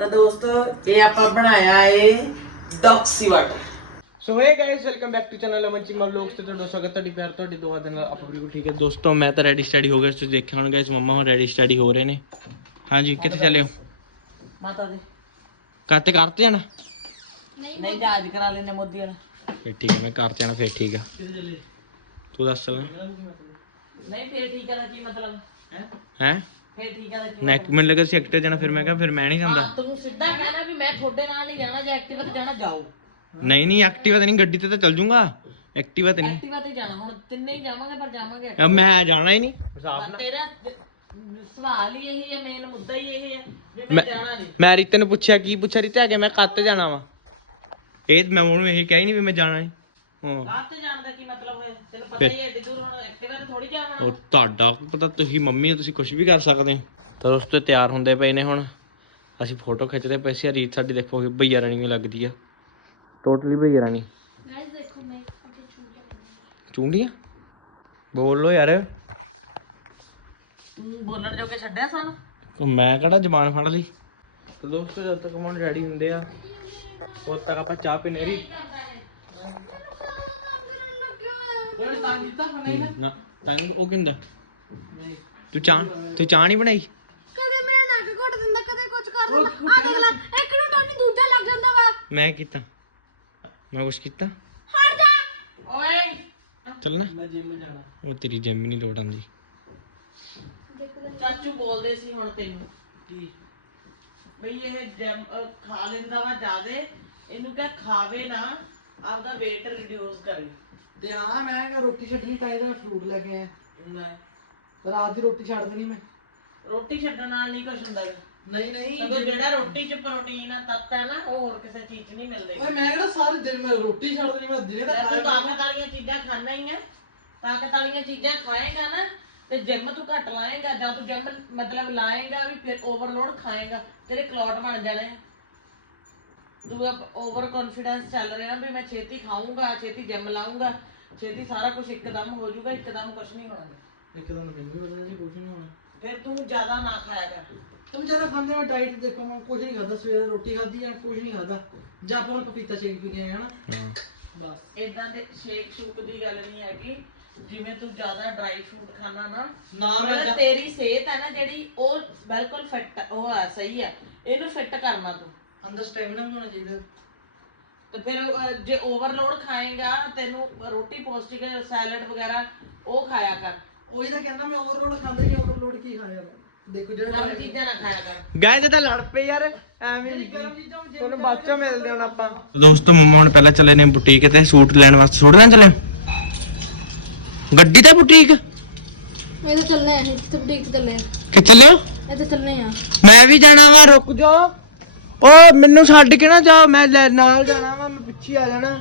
ਤਾਂ ਦੋਸਤੋ ਇਹ ਆਪਾਂ ਬਣਾਇਆ ਏ doxy water so hey guys welcome back to channel Aman Cheema vlogs ਤੇ ਤੁਹਾਡਾ ਸਵਾਗਤ ਤੁਹਾਡੀ ਪਿਆਰ ਤੁਹਾਡੀ ਦੁਆ ਦੇ ਨਾਲ ਆਪਾਂ ਬਿਲਕੁਲ ਠੀਕ ਹੈ। ਦੋਸਤੋ ਮੈਂ ਤਾਂ ਰੈਡੀ ਸਟੱਡੀ ਹੋ ਗਿਆ ਤੁਸੀਂ ਦੇਖਿਆ ਹੋਣਾ ਗਾਇਸ ਮੰਮਾ ਹੁਣ ਰੈਡੀ ਸਟੱਡੀ ਹੋ ਰਹੇ ਨੇ। ਹਾਂਜੀ ਕਿੱਥੇ ਚੱਲੇ ਹੋ? ਮਾਤਾ ਦੇ ਕਾਤੇ ਕਰਤੇ ਜਾਣਾ? ਨਹੀਂ ਜਾਜ ਕਰਾ ਲੈਨੇ ਮੋਦੀ ਵਾਲਾ। ਫੇਰ ਠੀਕ ਹੈ ਮੈਂ ਕਰ ਜਾਣਾ ਫੇਰ ਠੀਕ ਆ। ਤੂੰ ਦੱਸ। ਨਹੀਂ ਫੇਰ ਠੀਕ ਆ ਦਾ ਕੀ ਮਤਲਬ? ਹੈ? ਫੇਰ ਠੀਕ ਆ ਦਾ ਕੀ ਨੈਕ ਮੈਨੂੰ ਲੱਗਾ ਸੀ ਐਕਟਰ ਜਾਣਾ ਫਿਰ ਮੈਂ ਕਿਹਾ ਫਿਰ ਮੈਂ ਨਹੀਂ ਜਾਂਦਾ। ਹਾਂ, ਤੂੰ ਸਿੱਧਾ ਕਹਿਣਾ ਵੀ ਮੈਂ ਤੁਹਾਡੇ ਨਾਲ ਨਹੀਂ ਜਾਣਾ ਜੇ ਐਕਟਿਵਾ ਤੇ ਜਾਣਾ ਜਾਓ। ਨਹੀਂ ਨਹੀਂ ਐਕਟਿਵਾ ਤੇ ਨਹੀਂ ਗੱਡੀ ਤੇ ਤਾਂ ਚੱਲ ਜੂੰਗਾ। ਐਕਟਿਵਾ ਤੇ ਨਹੀਂ। ਐਕਟਿਵਾ ਤੇ ਜਾਣਾ ਹੁਣ ਤਿੰਨੇ ਹੀ ਜਾਵਾਂਗੇ ਪਰ ਜਾਵਾਂਗੇ ਮੈਂ ਜਾਣਾ ਹੀ ਨਹੀਂ। ਪਰ ਤੇਰਾ ਜ- ਸਵਾਲ ਹੀ ਇਹੀ ਹੈ ਮੇਨ ਮੁੱਦਾ ਹੀ ਇਹ ਹੈ ਵੀ ਮੈਂ ਮੈਂ- ਜਾਣਾ ਨਹੀਂ। ਮੈਂ ਰੀਤੇ ਨੂੰ ਪੁੱਛਿਆ ਕੀ ਪੁੱਛਿਆ ਰੀਤੇ? ਕਿ ਮੈਂ ਕੱਤ ਜਾਣਾ ਵਾ। ਇਹ ਮੈਂ ਉਹਨੂੰ ਇਹੀ ਕਹਿ ਹੀ ਨਹੀਂ ਵੀ ਮੈਂ ਜਾਣਾ ਨਹੀਂ ਹਾਂ। ਕਾਹ ਤੇ ਜਾਣ ਦਾ ਕੀ ਮਤਲਬ ਹੋਇਆ? ਤੈਨੂੰ ਪਤਾ ਹੀ ਹੈ ਏਡੀ ਦੂਰ ਹੁਣ ਐਕਟਿਵਾ ਤੇ ਥੋੜੀ ਜਾਣਾ ਉਹ ਤੁਹਾਡਾ ਪਤਾ ਤੁਸੀਂ ਮੰਮੀ ਤੁਸੀਂ ਕੁਝ ਵੀ ਕਰ ਸਕਦੇ ਹੋ। ਤਾਂ ਉਸ ਤੇ ਤਿਆਰ ਹੁੰਦੇ ਪਏ ਨੇ ਹੁਣ। ਅਸੀਂ ਫੋਟੋ ਖਿੱਚਦੇ ਪਏ ਸੀ ਰੀਤ ਸਾਡੀ ਦੇਖੋ ਭਈਆ ਰਾਣੀ ਨੂੰ ਲੱਗਦੀ ਆ। ਟੋਟਲੀ ਭਈਆ ਰਾਣੀ। ਚੁੰਡੀਆਂ? ਬੋਲੋ ਯਾਰ। ਤੂੰ ਬੋਲਣ ਜੋਗੇ ਛੱਡਿਆ ਸਾਨੂੰ? ਮੈਂ ਕਿਹੜਾ ਜ਼ਬਾਨ ਫੜ ਲਈ? ਤਾਂ ਦੋਸਤੋ ਜਦ ਤੱਕ ਮਨ ਰੈਡੀ ਹੁੰਦੇ ਆ ਉਦੋਂ ਤੱਕ ਆਪਾਂ ਚਾਹ ਪੀਨੇ ਰੀ ਨਾ। ਤੰਗ ਉਹ ਕਿੰਦਾ? ਤੂੰ ਚਾਹ ਤੂੰ ਚਾਹ ਨਹੀਂ ਬਣਾਈ? ਕਦੇ ਮੇਰਾ ਨੱਕ ਘੁੱਟ ਦਿੰਦਾ ਕਦੇ ਕੁਝ ਕਰ ਦਿੰਦਾ। ਆ ਦੇਖ ਲੈ ਇੱਕ ਨੂੰ ਟੋਨੀ ਦੂਜਾ ਲੱਗ ਜਾਂਦਾ ਵਾ। ਮੈਂ ਕੀਤਾ। ਮੈਂ ਕੁਛ ਕੀਤਾ? ਹਟ ਜਾ। ਓਏ। ਚੱਲਣਾ। ਮੈਂ ਜਿਮ ਜਾਣਾ। ਉਹ ਤੇਰੀ ਜਿਮ ਨਹੀਂ ਲੋੜ ਆਂਦੀ ਚਾਚੂ ਬੋਲਦੇ ਸੀ ਹੁਣ ਤੈਨੂੰ। ਕੀ? ਬਈ ਇਹ ਜੈਮ ਖਾ ਲੈਂਦਾ ਵਾ ਜਿਆਦੇ। ਇਹਨੂੰ ਕਹ ਖਾਵੇ ਨਾ ਆਪਦਾ weight ਰਿਡਿਊਸ ਕਰੇ। ਤੇ ਆ ਮੈਂ ਕਿਹਾ ਰੋਟੀ ਛੱਡਣੀ ਤਾਂ ਇਹਦਾ ਫਰੂਟ ਲੈ ਕੇ ਆਇਆ। ਲੈ, ਰਾਤ ਦੀ ਰੋਟੀ ਛੱਡ ਦੇਣੀ ਮੈਂ। ਰੋਟੀ ਛੱਡਣ ਨਾਲ ਨਹੀਂ ਕੁਛ ਹੁੰਦਾ ਗਾ। ਨਹੀਂ ਨਹੀਂ। ਸਗੋਂ ਜਿਹੜਾ ਰੋਟੀ 'ਚ ਪ੍ਰੋਟੀਨ ਆ ਤੱਤ ਹੈ ਨਾ ਉਹ ਹੋਰ ਕਿਸੇ ਚੀਜ਼ 'ਚ ਨਹੀਂ ਮਿਲਦੇ। ਓਏ ਮੈਂ ਕਿਹੜਾ ਸਾਰੇ ਦਿਨ ਮੈਂ ਰੋਟੀ ਛੱਡ ਦੇਣੀ ਮੈਂ ਦਿਨੇ ਤਾਂ ਤੂੰ ਖਾਇਆ ਤਾਕਤ ਵਾਲੀਆਂ ਚੀਜ਼ਾਂ ਖਾਣਾ ਹੀ ਆ। ਤਾਕਤ ਵਾਲੀਆਂ ਚੀਜ਼ਾਂ ਖਾਏਗਾ ਨਾ ਤੇ ਜਿਮ ਤੂੰ ਘੱਟ ਲਾਏਗਾ ਜਾਂ ਤੂੰ ਜਿਮ ਮਤਲਬ ਲਾਏਗਾ ਵੀ ਫਿਰ ਓਵਰਲੋਡ ਖਾਏਗਾ ਤੇਰੇ ਕਲੌਟ ਬਣ ਜਾਣੇ ਆ। ਤੂੰ ਓਵਰ ਕੌਨਫੀਡੈਂਸ ਚੱਲ ਰਿਹਾ ਵੀ ਮੈਂ ਛੇਤੀ ਖਾਊਂਗਾ ਛੇਤੀ ਜਿਮ ਲਾਊਂਗਾ ਛੇਤੀ ਸਾਰਾ ਕੁਝ ਇੱਕਦਮ ਹੋ ਜਾਊਗਾ ਇੱਕਦਮ ਕੁਝ ਨਹੀਂ ਹੋਣਾ। ਮੈਨੂੰ ਵੀ ਪਤਾ ਸੀ ਕੁਝ ਨਹੀਂ ਹੋਣਾ। ਫਿਰ ਤੂੰ ਜ਼ਿਆਦਾ ਨਾ ਖਾਇਆ ਕਰ। ਹੋ ਡਾਈਟ ਦੇਖੋ ਮੈਂ ਕੁਝ ਨਹੀਂ ਖਾਦਾ ਸਵੇਰੇ ਰੋਟੀ ਖਾਧੀ ਆ ਕੁਝ ਨਹੀਂ ਖਾਦਾ ਜਾਂ ਆਪਾਂ ਨੂੰ ਪਪੀਤਾ ਸ਼ੇਕ ਪੀ ਕੇ ਆਏ ਹਨਾ ਹਾਂ ਬਸ। ਇਦਾਂ ਦੇ ਸ਼ੇਕ ਸ਼ੂਕ ਦੀ ਗੱਲ ਨਹੀਂ ਹੈਗੀ। ਜਿਵੇਂ ਤੂੰ ਜ਼ਿਆਦਾ ਡਰਾਈ ਫਰੂਟ ਖਾਣਾ ਨਾ ਨਾ ਮੈਂ ਮਤਲਬ ਤੇਰੀ ਸਿਹਤ ਹੈ ਨਾ ਜਿਹੜੀ ਉਹ ਬਿਲਕੁਲ ਫਿੱਟ ਉਹ ਆ ਸਹੀ ਆ। ਇਹਨੂੰ ਫਿੱਟ ਕਰਨਾ ਤੂੰ। ਅੰਦਰ ਸਟੈਮਿਨਾ ਹੋਣਾ ਚਾਹੀਦਾ। ਤੇ ਫਿਰ ਅਹ, ਜੇ ਓਵਰਲੋਡ ਖਾਏਗਾ ਤੈਨੂੰ ਰੋਟੀ ਪੌਸ਼ਟਿਕ ਸੈਲਡ ਵਗੈਰਾ ਉਹ ਖਾਇਆ ਕਰ। ਉਹੀ ਤਾਂ ਕਹਿੰਦਾ ਮੈਂ ਓਵਰਲੋਡ ਖਾਂਦਾ ਹੀ ਓਵਰਲੋਡ ਕੀ ਖਾਇਆ ਮੈਂ? ਦੇਖੋ ਜਿਹੜਾ ਗਰਮ ਚੀਜ਼ਾਂ ਨਾ ਖਾਇਆ ਕਰ। ਗਾਇਜ਼ ਤਾਂ ਲੜ ਪਏ ਯਾਰ ਐਵੇਂ ਗਰਮ ਚੀਜ਼ਾਂ ਵਿੱਚ ਤੁਹਾਨੂੰ ਬਾਅਦ ਚੋਂ ਮਿਲਦੇ ਹੁਣ ਆਪਾਂ। ਦੋਸਤੋ ਮੰਮਾ ਹੁਣ ਪਹਿਲਾਂ ਚੱਲੇ ਨੇ ਬੁਟੀਕ ਤੇ ਸੂਟ ਲੈਣ ਵਾਸਤੇ। ਸੂਟ ਲੈਣ ਚੱਲੇ? ਗੱਡੀ ਤੇ ਬੁਟੀਕ ਇਹ ਤਾਂ ਚੱਲਨੇ ਆ ਇੱਥੇ ਬੁਟੀਕ ਤੇ ਚੱਲੇ ਆ ਕਿ ਚੱਲਿਓ ਇਹ ਤਾਂ ਚੱਲਨੇ ਆ ਮੈਂ ਵੀ ਜਾਣਾ ਵਾ ਰੁਕ ਜਾ ਓ ਮੈਨੂੰ ਛੱਡ ਕੇ ਨਾ ਜਾ ਮੈਂ ਲੈ- ਨਾਲ ਜਾਣਾ ਵਾ ਮੈਂ ਪਿੱਛੇ ਆ ਜਾਣਾ।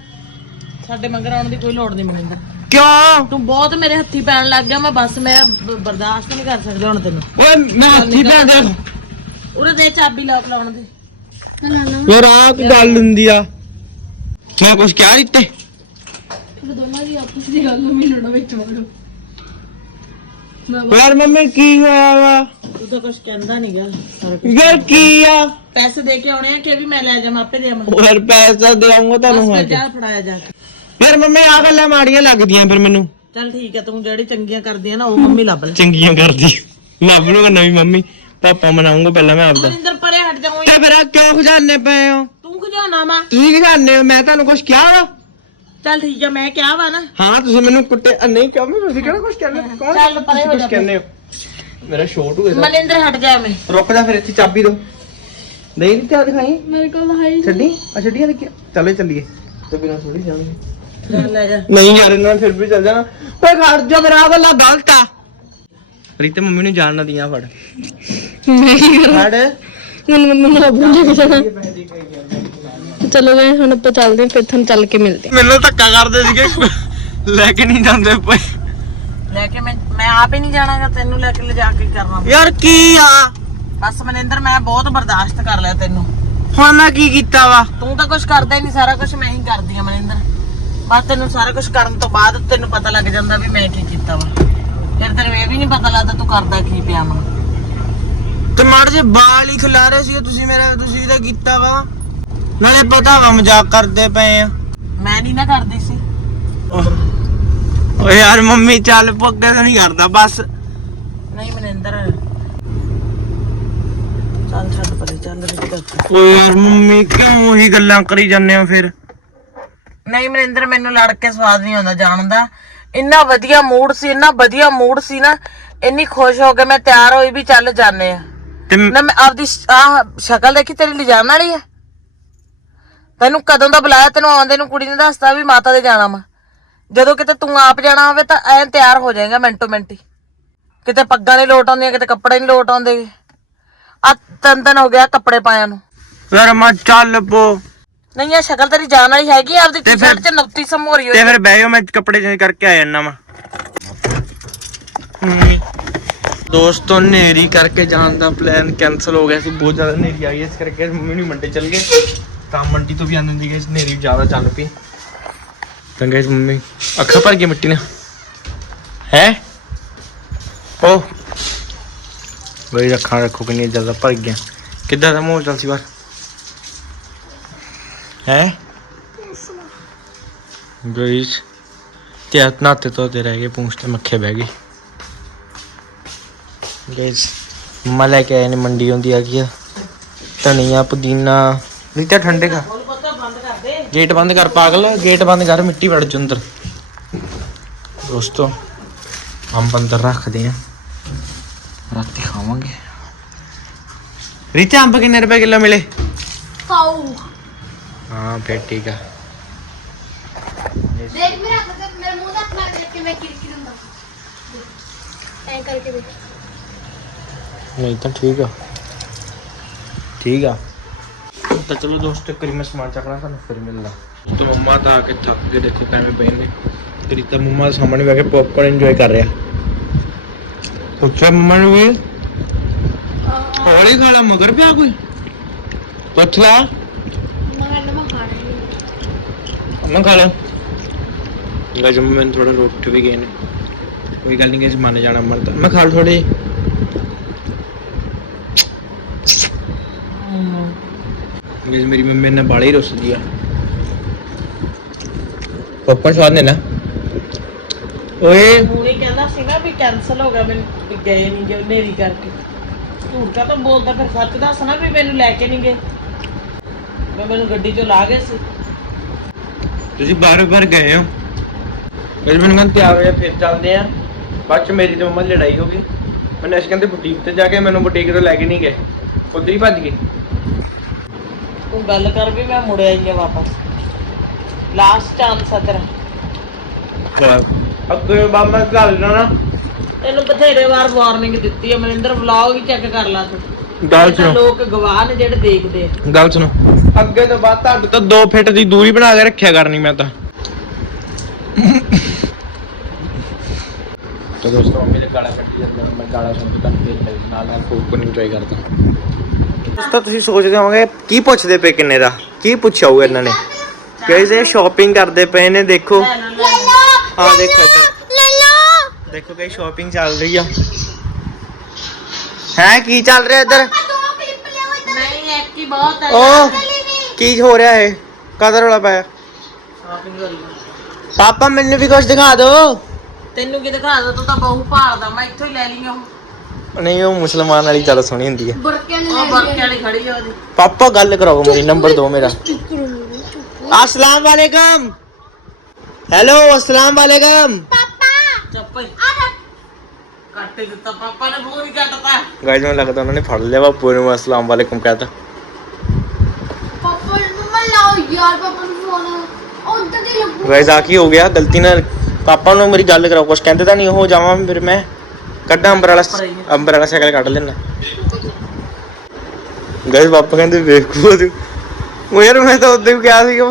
ਸਾਡੇ ਮੰਗਰ ਆਉਣ ਦੀ ਕੋਈ ਲੋੜ ਨਹੀਂ ਮਨਿੰਦਰ ਕਿਉਂ? ਤੂੰ ਬਹੁਤ ਮੇਰੇ ਹੱਥੀ ਪੈਣ ਲੱਗ ਗਿਆ ਮੈਂ ਬਸ ਮੈਂ ਬ- ਬਰਦਾਸ਼ਤ ਨਹੀਂ ਕਰ ਸਕਦਾ ਹੁਣ ਤੈਨੂੰ। ਓਏ ਮੈਂ ਹੱਥੀ ਭੈਣ ਦੇ। ਉਰੇ ਦੇ ਚਾਬੀ ਲੋਕ ਲਾਉਣ ਦੇ। ਲਾ ਲਾਂ ਯਾਰ ਆਹ ਕੀ ਗੱਲ ਹੁੰਦੀ ਆ? ਮੈਂ ਕੁਝ ਕਹਿ ਦਿੱਤੇ ਦੋਨਾਂ ਦੀ ਆਪਸ ਦੀ ਗੱਲ ਮੈਨੂੰ ਨਾ ਵਿੱਚ ਵੜੋ। ਯਾਰ ਮੰਮੀ ਕੀ ਹੋਇਆ ਵਾ? ਤੂੰ ਤਾਂ ਕੁਝ ਕਹਿੰਦਾ ਨਹੀਂਗਾ ਯਾਰ ਕੀ ਆ? ਪੈਸੇ ਦੇ ਕੇ ਆਉਣੇ ਆ ਕਿ ਵੀ ਮੈਂ ਲੈ ਜਾਵਾਂ ਆਪੇ ਦੇ ਆਵਾਂ ਯਾਰ ਪੈਸਾ ਦੇਵਾਂਗਾ ਤੁਹਾਨੂੰ ਫਿਰ ਜਾ ਫੜਾਇਆ ਜਾ ਕੇ। ਯਾਰ ਮੰਮੀ ਆ ਗੱਲਾਂ ਮਾੜੀਆਂ ਲੱਗਦੀਆਂ ਫਿਰ ਮੈਨੂੰ। ਚੱਲ ਠੀਕ ਹੈ ਤੂੰ ਜਿਹੜੀ ਚੰਗੀਆਂ ਕਰਦੀ ਆ ਨਾ ਉਹ ਮੰਮੀ ਲੱਭ ਲੈ। ਚੰਗੀਆਂ ਕਰਦੀ। ਲੱਭ ਲੂਗਾ ਨਵੀਂ ਮੰਮੀ। ਪਾਪਾ ਮਨਾਉਂਗਾ ਪਹਿਲਾਂ ਮੈਂ ਆਪਦਾ। ਮਨਿੰਦਰ ਪਰੇ ਹਟ ਜਾऊं ਤੇ ਫਿਰ ਆਹ ਕਿਉਂ ਖਜਾਨੇ ਪਏ ਹੋ? ਤੂੰ ਖਜਾਨਾ ਵਾ। ਤੁਸੀਂ ਖਜਾਨੇ ਹੋ? ਮੈਂ ਤੁਹਾਨੂੰ ਕੁਝ ਕਿਹਾ ਵਾ? ਚੱਲ ਠੀਕ ਹੈ ਮੈਂ ਕਿਹਾ ਵਾ ਨਾ। ਹਾਂ ਤੁਸੀਂ ਮੈਨੂੰ ਕੁੱਟੇ ਅ, ਨਹੀਂ ਕਿਉਂ? ਮੈਂ ਤੁਸੀਂ ਕਿਹੜਾ ਕੁਝ ਕਹਿੰਦੇ ਕੌਣ ਚੱਲ ਪਰੇ ਹੋ ਕੁਝ ਜਾ ਕਹਿੰਦੇ ਹੋ? ਮੇਰਾ ਸ਼ੋਟ ਹੋ ਗਿਆ ਮਨਿੰਦਰ ਹਟ ਜਾ ਮੈਂ। ਰੁਕ ਜਾ ਫਿਰ ਇੱਥੇ ਚਾਬੀ ਦੋ। ਨਹੀਂ ਨਹੀਂ ਤੇ ਦਿਖਾਈ? ਮੇਰੇ ਕੋਲ ਹੈ ਹੀ ਛੱਡੀ? ਆ ਛੱਡੀਆਂ ਦੇਖੀ। ਚਲੇ ਚੱਲੀਏ। ਤੇ ਬਿਨਾਂ ਥੋੜੀ ਜਾਣੀ। ਲੈ ਜਾ। ਨਹੀਂ ਯਾਰ ਇਹਨਾਂ ਨੇ ਫਿਰ ਵੀ ਚੱਲ ਜਾਣਾ। ਓਏ ਖੜ ਜਾ ਫਿਰ ਆ ਗੱਲਾਂ ਗਲਤ ਆ। ਰੀਤੇ ਮੰਮੀ ਨੂੰ ਜਾਣ ਨਾ ਦੀਆਂ ਫੜ। ਕਰਾਂ ਫੜ। ਹੁਣ ਮੰਮੀ ਨੂੰ ਭੁੱਲ ਕੇ ਜਾਣਾ ਚਲੋ ਗਏ ਹੁਣ ਆਪਾਂ ਚੱਲਦੇ ਹਾਂ ਫਿਰ ਤੁਹਾਨੂੰ ਚੱਲ ਕੇ ਮਿਲਦੇ ਮੈਨੂੰ ਧੱਕਾ ਕਰਦੇ ਸੀਗੇ। ਲੈ ਕੇ ਨਹੀਂ ਜਾਂਦੇ ਪਏ ਲੈ ਕੇ ਮੈਂ ਮੈਂ ਆਪ ਹੀ ਨਹੀਂ ਜਾਣਾਗਾ ਤੈਨੂੰ ਲੈ ਕੇ ਲਿਜਾ ਕੇ ਕਰਨਾ। ਯਾਰ ਕੀ ਆ? ਬਸ ਮਨਿੰਦਰ ਮੈਂ ਬਹੁਤ ਬਰਦਾਸ਼ਤ ਕਰ ਲਿਆ ਤੈਨੂੰ। ਹੁਣ ਮੈਂ ਕੀ ਕੀਤਾ ਵਾ? ਤੂੰ ਤਾਂ ਕੁਝ ਕਰਦਾ ਹੀ ਨਹੀਂ ਸਾਰਾ ਕੁਝ ਮੈਂ ਹੀ ਕਰਦੀ ਆ ਮਨਿੰਦਰ। ਬਸ ਤੈਨੂੰ ਸਾਰਾ ਕੁਝ ਕਰਨ ਤੋਂ ਬਾਅਦ ਤੈਨੂੰ ਪਤਾ ਲੱਗ ਜਾਂਦਾ ਵੀ ਮੈਂ ਕੀ ਕੀਤਾ ਵਾ। ਫਿਰ ਤੈਨੂੰ ਇਹ ਵੀ ਨਹੀਂ ਪਤਾ ਲੱਗਦਾ ਤੂੰ ਕਰਦਾ ਕੀ ਪਿਆ ਮੈਂ ਤੇ ਮਾੜੇ ਜੇ ਬਾਲ ਹੀ ਖਿਲਾਰੇ ਸੀ ਤੁਸੀਂ ਮੇਰਾ ਤੁਸੀਂ ਤਾਂ ਕੀਤਾ ਵਾ। ਨਾਲੇ ਪਤਾ ਵਾ ਮਜ਼ਾਕ ਕਰਦੇ ਪਏ ਆ। ਮੈਂ ਨਹੀਂ ਨਾ ਕਰਦੀ ਸੀ। ਓਏ ਯਾਰ ਮੰਮੀ ਚੱਲ ਪੱਕੇ ਤਾਂ ਨਹੀਂ ਕਰਦਾ ਬਸ। ਨਹੀਂ ਮਨਿੰਦਰ। ਚੱਲ ਛੱਡ ਪਰੇ ਚੱਲ ਰਿੱਕ ਓਏ ਯਾਰ ਮੰਮੀ ਕਿਉਂ ਉਹੀ ਗੱਲਾਂ ਕਰੀ ਜਾਂਦੇ ਹੋ ਫਿਰ? ਨਹੀਂ ਮਨਿੰਦਰ ਮੈਨੂੰ ਲੜ ਕੇ ਸਵਾਦ ਨਹੀਂ ਆਉਂਦਾ ਜਾਣ ਦਾ। ਇੰਨਾ ਵਧੀਆ ਮੂਡ ਸੀ ਇੰਨਾ ਵਧੀਆ ਮੂਡ ਸੀ ਨਾ ਇੰਨੀ ਖੁਸ਼ ਹੋ ਕੇ ਮੈਂ ਤਿਆਰ ਹੋਈ ਵੀ ਚੱਲ ਜਾਣੇ ਆ। ਤੇ ਨਾ ਮੈਂ ਆਪਦੀ ਆ ਸ਼ਕਲ ਦੇਖੀ ਤੇਰੀ ਲਿਜਾਣ ਵਾਲੀ ਆ? ਤੈਨੂੰ ਕਦੋਂ ਦਾ ਬੁਲਾਇਆ ਤੈਨੂੰ ਆਉਂਦੇ ਨੂੰ ਕੁੜੀ ਨੇ ਦੱਸਤਾ ਵੀ ਮਾਤਾ ਦੇ ਜਾਣਾ ਵਾ। ਜਦੋਂ ਕਿਤੇ ਤੂੰ ਆਪ ਜਾਣਾ ਹੋਵੇ ਤਾਂ ਐਂ ਤਿਆਰ ਹੋ ਜਾਏਗਾ ਮਿੰਟੋ ਮਿੰਟੀ ਕਿਤੇ ਪੱਗਾਂ ਨਹੀਂ ਲੋਟ ਆਉਂਦੀਆਂ ਕਿਤੇ ਕੱਪੜੇ ਨਹੀਂ ਲੋਟ ਆਉਂਦੇ ਆ। ਤਿੰਨ ਦਿਨ ਹੋ ਗਿਆ ਕੱਪੜੇ ਪਾਇਆ ਨੂੰ। ਯਾਰ ਮੈਂ ਚੱਲ ਪੋ। ਨਹੀਂ ਇਹ ਸ਼ਕਲ ਤੇਰੀ ਜਾਣ ਵਾਲੀ ਹੈਗੀ ਆਪਦੀ ਤੇ ਫਿਰ- ਟੀ-ਸ਼ਰਟ 'ਚ ਨੁਕਤੀ ਸਮੋਰੀ ਹੋਈ। ਤੇ ਫਿਰ ਬਹਿ ਜਾਓ ਮੈਂ ਕੱਪੜੇ ਚੇਂਜ ਕਰਕੇ ਆ ਜਾਣਾ ਮੰਮੀ ਦੋਸਤੋ ਨੇਰੀ ਕਰਕੇ ਜਾਣ ਦਾ ਪਲਾਨ ਕੈਨਸਲ ਹੋ ਗਿਆ ਸੀ ਬਹੁਤ ਜ਼ਿਆਦਾ ਨੇਰੀ ਆ ਗਈ ਇਸ ਕਰਕੇ ਮੰਮੀ ਨੂੰ ਮੰਡੀ ਚੱਲ ਗਏ। ਤਾਂ ਮੰਡੀ ਤੋਂ ਵੀ ਆਨੰਦ ਦੀ ਗਈ ਨੇਰੀ ਜ਼ਿਆਦਾ ਚੱਲ ਪਈ। ਤਾਂ ਗਾਇਸ ਮੰਮੀ। ਅੱਖਾਂ ਭਰ ਗਈ ਮਿੱਟੀ ਨਾਲ। ਹੈ? ਓ। ਬਈ ਅੱਖਾਂ ਰੱਖੋ ਕਿੰਨੀ ਜ਼ਿਆਦਾ ਭਰ ਗਿਆ ਕਿੱਦਾਂ ਦਾ ਮਾਹੌਲ ਚੱਲ ਸੀ ਬਾਹਰ? ਹੈ? ਗਾਇਸ ਤੇ ਹੱਥ ਨਾਤੇ ਤੋਂ ਤੇ ਰਹਿ ਗਏ, ਪੂੰਛ ਤੇ ਮੱਖੇ ਬਹਿ ਗਏ। ਗਾਇਸ ਮੰਮਾ ਲੈ ਕੇ ਆਏ ਨੇ ਮੰਡੀ ਹੁੰਦੀ ਆ ਕੀ ਆ? ਧਨੀਆ, ਪੁਦੀਨਾ ਨਹੀਂ ਤਾਂ ਠੰਡੇ ਖਾ। ਹੁਣ ਪਤਾ ਬੰਦ ਕਰ ਦੇ ਗੇਟ ਬੰਦ ਕਰ ਪਾਗਲ ਗੇਟ ਬੰਦ ਕਰ ਮਿੱਟੀ ਵੜ ਅੰਦਰ। ਦੋਸਤੋ ਅੰਬ ਅੰਦਰ ਰੱਖਦੇ ਆ। ਰਾਤੀ ਖਾਵਾਂਗੇ। ਰੀਤਾ ਅੰਬ ਕਿੰਨੇ ਰੁਪਏ ਕਿਲੋ ਮਿਲੇ? ਪਾਉ ਹਾਂ ਫੇਰ ਠੀਕ ਆ। ਦੇਖ ਮੇਰਾ ਹੱਥ ਮੇਰੇ ਮੂੰਹ ਦਾ ਮਾਰ ਕੇ ਕਿਵੇਂ ਕਿਰਕਿਰ ਹੁੰਦਾ। ਐ ਕਰਕੇ ਦੇਖ। ਨਹੀਂ ਤਾਂ ਠੀਕ ਆ। ਠੀਕ ਆ। ਤਾਂ ਚਲੋ ਦੋਸਤੋ ਕਰੀ ਮੈਂ ਸਮਾਨ ਚੱਕਣਾ ਤੁਹਾਨੂੰ ਫਿਰ ਮਿਲਦਾ ਤਾਂ ਮੰਮਾ ਤਾਂ ਆ ਕੇ ਥੱਕ ਕੇ ਦੇਖੋ ਕਿਵੇਂ ਪਏ ਨੇ। ਤੇਰੀ ਤਾਂ ਮੰਮਾ ਦੇ ਸਾਹਮਣੇ ਬਹਿ ਕੇ ਪੌਪਕਾਰਨ ਇੰਜੋਏ ਕਰ ਰਿਹਾ। ਪੁੱਛਿਆ ਮੰਮਾ ਨੂੰ ਵੀ ਹੌਲੀ ਖਾ ਲਾ ਮਗਰ ਪਿਆ ਕੋਈ? ਪੁੱਛ ਲਾ। ਮੈਂ ਖਾ ਲਾ। ਗਾਜ ਮੈਂ ਥੋੜਾ ਰੋਟ ਵੀ ਗਏ ਨੇ। ਕੋਈ ਗੱਲ ਨਹੀਂ ਗਾਜ ਮੰਨ ਜਾਣਾ ਮਰ ਤਾਂ ਮੈਂ ਖਾ ਲ ਥੋੜੇ ਗਾਜ ਮੇਰੀ ਮੰਮੀ ਨੇ ਬਾਲੇ ਹੀ ਰੁੱਸ ਦਿਆ ਪਪਾ ਸਵਾਦ ਨੇ ਨਾ ਓਏ ਹੁਣੇ ਕਹਿੰਦਾ ਸੀ ਨਾ ਵੀ ਕੈਨਸਲ ਹੋ ਗਿਆ ਮੈਨੂੰ ਵੀ ਗਏ ਨਹੀਂ ਜੇ ਨੇਰੀ ਕਰਕੇ। ਝੂਠ ਕਾ ਤਾਂ ਬੋਲਦਾ ਫਿਰ ਸੱਚ ਦੱਸ ਨਾ ਵੀ ਮੈਨੂੰ ਲੈ ਕੇ ਨਹੀਂ ਗਏ। ਮੈਂ ਮੈਨੂੰ ਗੱਡੀ 'ਚੋਂ ਲਾ ਗਏ ਸੀ। ਤੁਸੀਂ ਬਾਰ ਬਾਰ ਗਏ ਹੋ? ਗਾਜ ਮੈਨੂੰ ਕਹਿੰਦੇ ਤਿਆਰ ਹੋ ਜਾ ਫਿਰ ਚੱਲਦੇ ਆ ਬਾਅਦ ਚ ਮੇਰੀ ਤੇ ਮੰਮਾ ਦੀ ਲੜਾਈ ਹੋ ਗਈ। ਮੈਨੂੰ ਐਸ ਕਹਿੰਦੇ ਬੁਟੀਕ ਤੇ ਜਾ ਕੇ ਮੈਨੂੰ ਬੁਟੀਕ ਤੋਂ ਲੈ ਕੇ ਨਹੀਂ ਗਏ। ਉਧਰ ਹੀ ਭੱਜ ਗਏ। ਤੂੰ ਗੱਲ ਕਰ ਵੀ ਮੈਂ ਮੁੜ ਆਈ ਆ ਵਾਪਸ। ਲਾਸਟ ਚਾਂਸ ਆ ਤੇਰਾ। ਅੱਗੇ ਬਾਬਾ ਘਰ ਨਾ। ਤੈਨੂੰ ਬਥੇਰੇ ਵਾਰ ਵਾਰਨਿੰਗ ਦਿੱਤੀ ਆ ਮਨਿੰਦਰ ਵਲੌਗ ਹੀ ਚੈੱਕ ਕਰ ਲਾ ਤੂੰ। ਗੱਲ ਤਾਂ ਲੋਕ ਗਵਾਹ ਨੇ ਜਿਹੜੇ ਦੇਖਦੇ ਆ। ਗੱਲ ਸੁਣੋ। ਅੱਗੇ ਤੋਂ ਬਾਅਦ ਤੁਹਾਡੇ ਤੋਂ 2 ਫਿਟ ਦੀ ਦੂਰੀ ਬਣਾ ਕੇ ਰੱਖਿਆ ਕਰਨੀ ਮੈਂ ਤਾਂ। ਤਾਂ ਦੋਸਤੋ ਮੇਰੇ ਗਾਲਾਂ ਕੱਢੀ ਜਾਂਦਾ ਮੈਂ ਗਾਲਾਂ ਸੁਣ ਕੇ ਤੁਹਾਨੂੰ ਫੇਰ ਨਾਲ ਨਾਲ ਫੋਕ ਨੂੰ ਇੰਜੋਏ ਕਰਦਾ। ਦੋਸਤੋ, ਤੁਸੀਂ ਸੋਚਦੇ ਹੋਵੋਗੇ, ਕੀ ਪੁੱਛਦੇ ਪਏ ਕਿੰਨੇ ਦਾ? ਕੀ ਪੁੱਛਿਆ ਹੋਊ ਇਹਨਾਂ ਨੇ? ਗਾਇਜ਼ ਇਹ ਸ਼ਾਪਿੰਗ ਕਰਦੇ ਪਏ ਨੇ, ਦੇਖੋ। ਲੈ ਦੇਖੋ ਲੈ ਲੋ ਦੇਖੋ ਗਾਇਜ਼ ਸ਼ਾਪਿੰਗ ਚੱਲ ਰਹੀ ਆ। ਹੈ, ਕੀ ਚੱਲ ਰਿਹਾ ਇੱਧਰ? ਦੋ ਨਹੀਂ ਇੱਕ ਬਹੁਤ ਹੈ ਓ, ਕੀ ਹੋ ਰਿਹਾ ਹੈ ਕਦਰ ਵਾਲਾ ਪਾਇਆ? ਸ਼ਾਪਿੰਗ ਵਾਲੀ ਪਾਪਾ, ਮੈਨੂੰ ਵੀ ਕੁਝ ਦਿਖਾ ਦਿਓ। ਤੈਨੂੰ ਕੀ ਦਿਖਾ ਦੋ ਤੂੰ ਤਾਂ ਬਹੁ ਭਾਲਦਾ, ਮੈਂ ਇੱਥੋਂ ਹੀ ਲੈ ਲਈ ਨਹੀਂ ਉਹ ਮੁਸਲਮਾਨ ਵਾਲੀ ਜ਼ਿਆਦਾ ਸੋਹਣੀ ਹੁੰਦੀ ਹੈ। ਆ ਪਾਪਾ ਗੱਲ ਕਰਾਓ ਮੇਰੀ ਨੰਬਰ ਦੋ ਮੇਰਾ। ਅਸਲਾਮ ਵਾਲੇਕਮ। ਹੈਲੋ ਅਸਲਾਮ ਵਾਲੇਕਮ। ਚੱਪਲ ਦਿੱਤਾ ਪਾਪਾ ਨੇ ਫੋਨ ਹੀ ਕੱਟਤਾ ਗਾਇਜ਼ ਮੈਨੂੰ ਲੱਗਦਾ ਉਹਨਾਂ ਨੇ ਫੜ ਲਿਆ ਬਾਪੂ ਨੂੰ ਅਸਲਾਮ ਵਾਲੇਕਮ ਕਹਤਾ। ਪਾਪਾ ਨੂੰ ਮਲਾਓ ਯਾਰ ਪਾਪਾ ਨੂੰ ਫੋਨ। ਉਦੋਂ ਤੇ ਲੱਗੂ। ਗਾਇਜ਼ ਆ ਕੀ ਹੋ ਗਿਆ? ਗਲਤੀ ਨਾਲ ਪਾਪਾ ਨੂੰ ਮੇਰੀ ਗੱਲ ਕਰਾਓ। ਕੁਛ ਕਹਿੰਦੇ ਤਾਂ ਨਹੀਂ ਉਹ ਜਾਵਾਂ ਫਿਰ ਮੈਂ? ਕੱਢਾਂ ਅੰਬਰਾਲਾ ਸਾਈਕਲ ਕੱਢ ਲੈਣਾ ਗਾਇਸ ਪਾਪਾ ਕਹਿੰਦੇ ਵੇਖੋ ਤੂੰ ਉਹ ਯਾਰ ਮੈਂ ਤਾਂ ਉਦੋਂ ਕਿਹਾ ਸੀ ਕਿ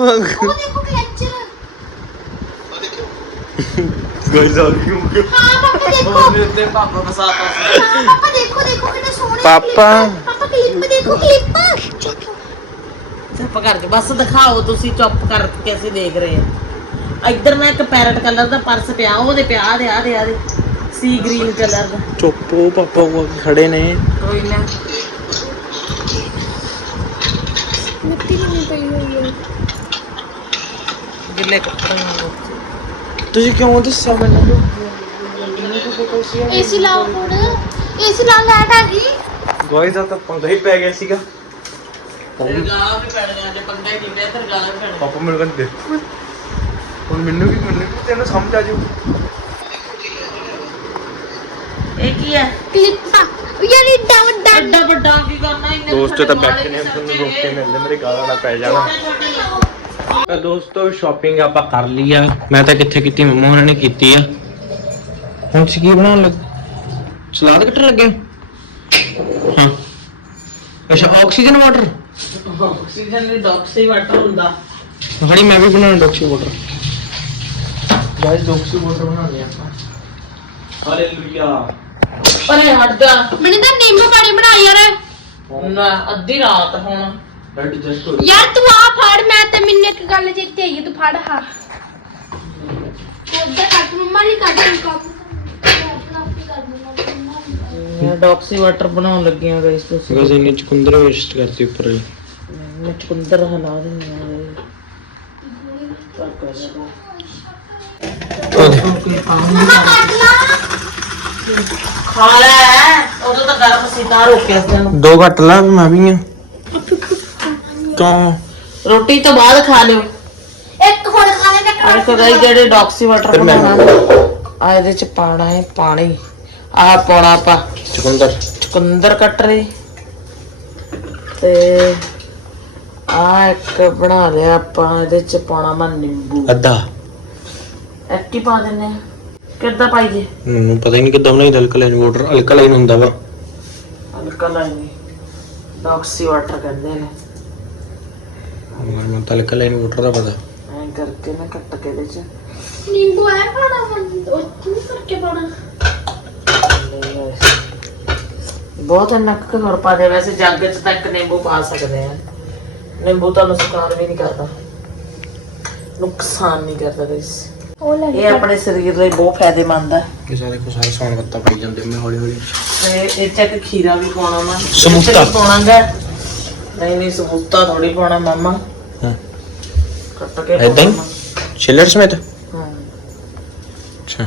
ਗਾਇਸ ਆ ਗਈ ਉਹ। ਹਾਂ ਪਾਪਾ ਦੇਖੋ। ਮੇਰੇ ਉੱਤੇ ਪਾਪਾ ਫਸਾਤਾ ਸੀ। ਪਾਪਾ ਦੇਖੋ ਦੇਖੋ ਕਿੰਨਾ ਸੋਹਣਾ ਪਾਪਾ। ਪਾਪਾ ਕਲਿੱਪ ਦੇਖੋ ਕਲਿੱਪ ਚੁੱਪ। ਕਰ ਜਾ। ਬਸ ਦਿਖਾਓ ਤੁਸੀਂ ਚੁੱਪ ਕਰਕੇ ਅਸੀਂ ਦੇਖ ਰਹੇ ਹਾਂ। ਇੱਧਰ ਮੈਂ ਇੱਕ ਪੈਰਟ ਕਲਰ ਦਾ ਪਰਸ ਪਿਆ ਉਹਦੇ ਪਿਆ ਦੇ ਆ ਦੇ ਆ ਦੇ। ਸੀ ਗ੍ਰੀਨ ਕਲਰ ਦਾ। ਚੁੱਪ ਉਹ ਪਾਪਾ ਉਹ ਅੱਗੇ ਖੜੇ ਨੇ। ਕੋਈ ਨਾ। ਮਿੱਟੀ ਨਹੀਂ ਪਈ ਹੋਈ ਹੈ। ਗਿੱਲੇ ਕੱਪੜੇ ਨਾਲ ਤੁਸੀਂ ਕਿਉਂ ਦੱਸਿਆ ਮੈਨੂੰ? ਏਸੀ ਲਾਓ ਹੁਣ। ਏਸੀ ਨਾਲ ਲੈਟ ਆ ਗਈ। ਗੋਇਜ਼ ਦਾ ਤਾਂ ਪੰਗਾ ਹੀ ਪੈ ਗਿਆ ਸੀਗਾ। ਤੇਰੇ ਗਾਲਾਂ ਵੀ ਪੈਣੀਆਂ ਜੇ ਪੰਗਾ ਹੀ ਕੀਤਾ ਤੇਰੇ ਗਾਲਾਂ ਵੀ ਪੈਣੀਆਂ ਪਾਪਾ ਮੈਨੂੰ ਕਹਿੰਦੇ ਹੁਣ ਮੈਨੂੰ ਵੀ ਮੈਨੂੰ ਵੀ ਤੈਨੂੰ ਸਮਝ ਆ ਜਾਊ। ਇਹ ਕੀ ਹੈ? ਕਲਿੱਪਾ। ਯਾਨੀ ਡਾਊਨ ਡਾਊਨ ਐਡਾ ਵੱਡਾ ਕੀ ਕਰਨਾ ਇੰਨੇ ਦੋਸਤੋ ਤਾਂ ਬੈਠੇ ਨੇ ਵਾਲੇ ਤੁਹਾਨੂੰ ਰੋਕ ਕੇ ਮਿਲਦੇ ਮੇਰੇ ਗਾਲਾਂ ਨਾ ਪੈ ਜਾਣਾ। ਤਾਂ ਦੋਸਤੋ ਸ਼ਾਪਿੰਗ ਆਪਾਂ ਕਰ ਲਈ ਆ। ਮੈਂ ਤਾਂ ਕਿੱਥੇ ਕੀਤੀ ਮੰਮਾ ਉਹਨਾਂ ਨੇ ਕੀਤੀ ਆ। ਹੁਣ ਤੁਸੀਂ ਕੀ ਬਣਾਉਣ ਲੱਗ? ਸਲਾਦ ਕੱਟਣ ਲੱਗੇ ਹੋ? ਅੱਛਾ ਆਕਸੀਜਨ ਵਾਟਰ ਆਕਸੀਜਨ ਵੀ ਡਾਕਸੀ ਵਾਟਰ ਹੁੰਦਾ। ਹਣੀ ਮੈਂ ਵੀ ਬਣਾਉਣਾ doxy water guys doxy water ਬਣਾਉਣੇ ਆਪਾਂ। ਹਾਲੇਲੂਇਆ ਅਰੇ ਹਟ ਜਾ ਮੈਨੂੰ ਤਾਂ ਨਿੰਬੂ ਪਾਣੀ ਬਣਾ ਯਾਰ। ਨਾ ਅੱਧੀ ਰਾਤ ਹੁਣ। ਡੈਡ ਜਸਟ ਹੋ ਯਾਰ ਤੂੰ ਆ ਫੜ ਮੈਂ ਤੇ ਮੈਨੂੰ ਇੱਕ ਗੱਲ ਚੇਤੇ ਆਈ ਹੈ, ਤੂੰ ਫੜ ਹਾਂ। ਉਧਰ ਕੱਟ ਮੰਮਾ ਲਈ ਕੱਟ। ਤੂੰ ਕੰਮ ਡਾਕਸੀ ਵਾਟਰ ਬਣਾਉਣ ਲੱਗੇ ਆ ਗਾਇਸ ਤੁਸੀਂ। ਗਾਇਸ ਇਹਨੇ ਚੁਕੰਦਰ ਵੇਸਟ ਕਰਤੀ ਉੱਪਰ ਹੀ ਮੈਂ ਚੁਕੰਦਰ ਹਲਾ ਦਿੰਦੀ ਆ ਖਾ ਲੈ ਉਦੋਂ ਤਾਂ ਗਰਮ ਸੀਤਾ ਰੋਕਿਆ ਸੀ ਤੈਨੂੰ ਦੋ ਘੱਟ ਲਾ ਮੈਂ ਵੀ ਆ। ਕਿਉਂ? ਰੋਟੀ ਤੋਂ ਬਾਅਦ ਖਾ ਲਿਓ। ਇੱਕ ਹੋਰ ਖਾਣੇ ਦਾ ਅਰੇ ਕਦਾਈ ਜਿਹੜੇ ਡਾਕਸੀ ਵਾਟਰ ਬਣਾਉਣਾ ਆ ਇਹਦੇ ਚ ਪਾਣਾ ਹੈ ਪਾਣੀ। ਆਹ ਪਾਉਣਾ ਆਪਾਂ। ਚੁਕੰਦਰ। ਚੁਕੰਦਰ ਕੱਟ ਰਹੀ। ਤੇ ਆ ਇੱਕ ਬਣਾ ਲਿਆ ਆਪਾਂ ਇਹਦੇ ਚ ਪਾਉਣਾ ਮੈਂ ਨਿੰਬੂ। ਅੱਧਾ। ਇੱਕ ਹੀ ਪਾ ਦਿੰਨੇ ਆ ਕਿੱਦਾਂ ਪਾਈਏ ਮੈਨੂੰ ਪਤਾ ਹੀ ਨਹੀਂ ਕਿੱਦਾਂ ਬਣਾਈ ਅਲਕਲਾਈਨ ਵਾਟਰ ਅਲਕਲਾਈਨ ਹੁੰਦਾ ਵਾ। ਹਲਕਾ ਲਾਈਨੀ ਡਾਕਸੀ ਵਾਟਰ ਕਹਿੰਦੇ ਨੇ। ਮੈਨੂੰ ਤਾਂ ਅਲਕਲਾਈਨ ਵਾਟਰ ਦਾ ਪਤਾ। ਐਂ ਕਰਕੇ ਨਾ ਕੱਟ ਕੇ ਇਹਦੇ ਚ। ਨਿੰਬੂ ਹੈ ਪਾਣਾ ਉਹ ਤੂੰ ਕਰਕੇ ਪਾਣਾ ਬਹੁਤ ਇੰਨਾ ਕੁ ਹੋਰ ਪਾ ਦੇ ਵੈਸੇ ਜੱਗ ਚ ਤਾਂ ਇੱਕ ਨਿੰਬੂ ਪਾ ਸਕਦੇ ਆ। ਨਿੰਬੂ ਤਾਂ ਨੁਕਸਾਨ ਵੀ ਨਹੀਂ ਕਰਦਾ। ਨੁਕਸਾਨ ਨਹੀਂ ਕਰਦਾ ਗਾਇਸ ਇਹ ਆਪਣੇ ਸਰੀਰ ਲਈ ਬਹੁਤ ਫਾਇਦੇਮੰਦ ਹੈ ਇਹ ਸਾਰੇ ਕੋ ਸਾਰੇ ਸੌਣ ਪੱਤਾ ਪਾਈ ਜਾਂਦੇ ਮੈਂ ਹੌਲੀ ਹੌਲੀ। ਤੇ ਇਹ ਚ ਇੱਕ ਖੀਰਾ ਵੀ ਪਾਉਣਾ ਮੈਂ ਸਮੂਤਾ। ਪਾਉਣਾਗਾ। ਨਹੀਂ ਨਹੀਂ ਸਮੂਤਾ ਥੋੜੀ ਪਾਉਣਾ ਮਾਮਾ। ਹਾਂ। ਕੱਟ ਕੇ ਏਦਾਂ ਹੀ? ਪਾਉਣਾ। ਛਿੱਲੜ ਸਮੇਤ? ਹਾਂ। ਅੱਛਾ।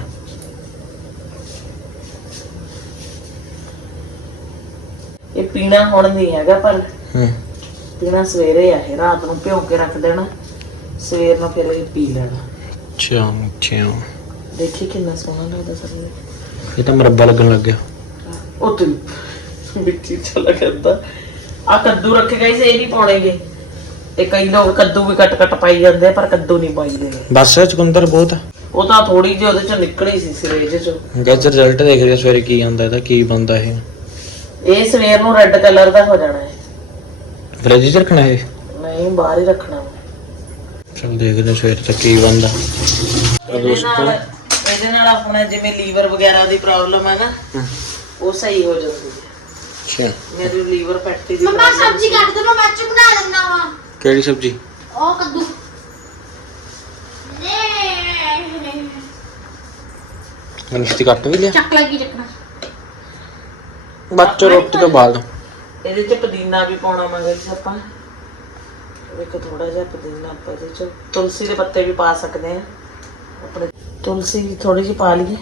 ਇਹ ਪੀਣਾ ਹੁਣ ਨਹੀਂ ਹੈਗਾ ਪਰ ਹੂੰ। ਪੀਣਾ ਸਵੇਰੇ ਆ ਇਹ ਰਾਤ ਨੂੰ ਭਿਓ ਕੇ ਰੱਖ ਦੇਣਾ। ਸਵੇਰ ਨੂੰ ਫਿਰ ਇਹ ਪੀ ਲੈਣਾ। ਅੱਛਾ ਅੱਛਾ ਦੇਖੀ ਕਿੰਨਾ ਸੋਹਣਾ ਲੱਗਦਾ ਸਰੀਰ ਇਹ ਤਾਂ ਮਰੱਬਾ ਲੱਗਣ ਲੱਗ ਗਿਆ। ਉਹ ਤੇ ਮਿੱਟੀ ਚਲਾ ਕਰਦਾ ਆ ਕੱਦੂ ਰੱਖੇ ਗਏ ਇਹ ਨਹੀਂ ਪਾਉਣੇਗੇ। ਤੇ ਕਈ ਲੋਕ ਕੱਦੂ ਵੀ ਕੱਟ ਕੱਟ ਪਾਈ ਜਾਂਦੇ ਆ, ਪਰ ਕੱਦੂ ਨਹੀਂ ਪਾਈਦੇ ਬਸ ਚੁਕੰਦਰ ਬਹੁਤ ਆ। ਉਹ ਤਾਂ ਥੋੜੀ ਜਿਹੀ ਉਹਦੇ ਚ ਨਿਕਲੀ ਸੀ ਸਿਰੇਜ ਚ। ਗੈਸ ਰਿਜ਼ਲਟ ਦੇਖ ਰਿਹਾ ਸਵੇਰੇ ਕੀ ਆਉਂਦਾ ਇਹਦਾ ਕੀ ਬੰਦਾ ਇਹ। ਇਹ ਸਵੇਰ ਨੂੰ ਰੈੱਡ ਕਲਰ ਦਾ ਹੋ ਜਾਣਾ ਹੈ ਫ੍ਰਿਜ 'ਚ ਰੱਖਣਾ ਇਹ? ਨਹੀਂ ਬਾਹਰ ਹੀ ਰੱਖਣਾ। ਚਲ ਦੇਖਦੇ ਹਾਂ ਸਵੇਰ ਤੱਕ ਕੀ ਬੰਦਾ ਇਹਦੇ ਨਾਲ ਇਹਦੇ ਨਾਲ ਆਪਣਾ ਜਿਵੇਂ ਲੀਵਰ ਵਗੈਰਾ ਦੀ ਪ੍ਰੋਬਲਮ ਹੈ ਨਾ ਉਹ ਸਹੀ ਹੋ ਜਾਂਦੀ ਹੈ। ਅੱਛਾ। ਮੇਰੀ ਲੀਵਰ ਫੈਟੀ ਦੀ ਮੰਮਾ ਸਬਜ਼ੀ ਕੱਟ ਦੇ ਮੈਂ ਬਾਅਦ ਚ ਬਣਾ ਲੈਣਾ ਵਾ। ਕਿਹੜੀ ਸਬਜੀ? ਉਹ ਕੱਦੂ। ਮਨਿਸ਼ਤੀ ਕੱਟ ਵੀ ਲਿਆ। ਚੱਕ ਲੱਗੀ ਚੱਕਣਾ। ਬੱਚੋ ਰੋਟੀ ਤੋਂ ਬਾਅਦ। ਇਹਦੇ ਚ ਪੁਦੀਨਾ ਵੀ ਪਾਉਣਾ ਮੰਗੇ ਸੀ ਆਪਾਂ। ਇੱਕ ਥੋੜਾ ਜਿਹਾ ਪੁਦੀਨਾ ਆਪਾਂ ਇਹਦੇ ਚ। ਤੁਲਸੀ ਦੇ ਪੱਤੇ ਵੀ ਪਾ ਸਕਦੇ ਆ ਆਪਣੇ ਤੁਲਸੀ ਥੋੜੀ ਜਿਹੀ ਪਾ ਲਈਏ।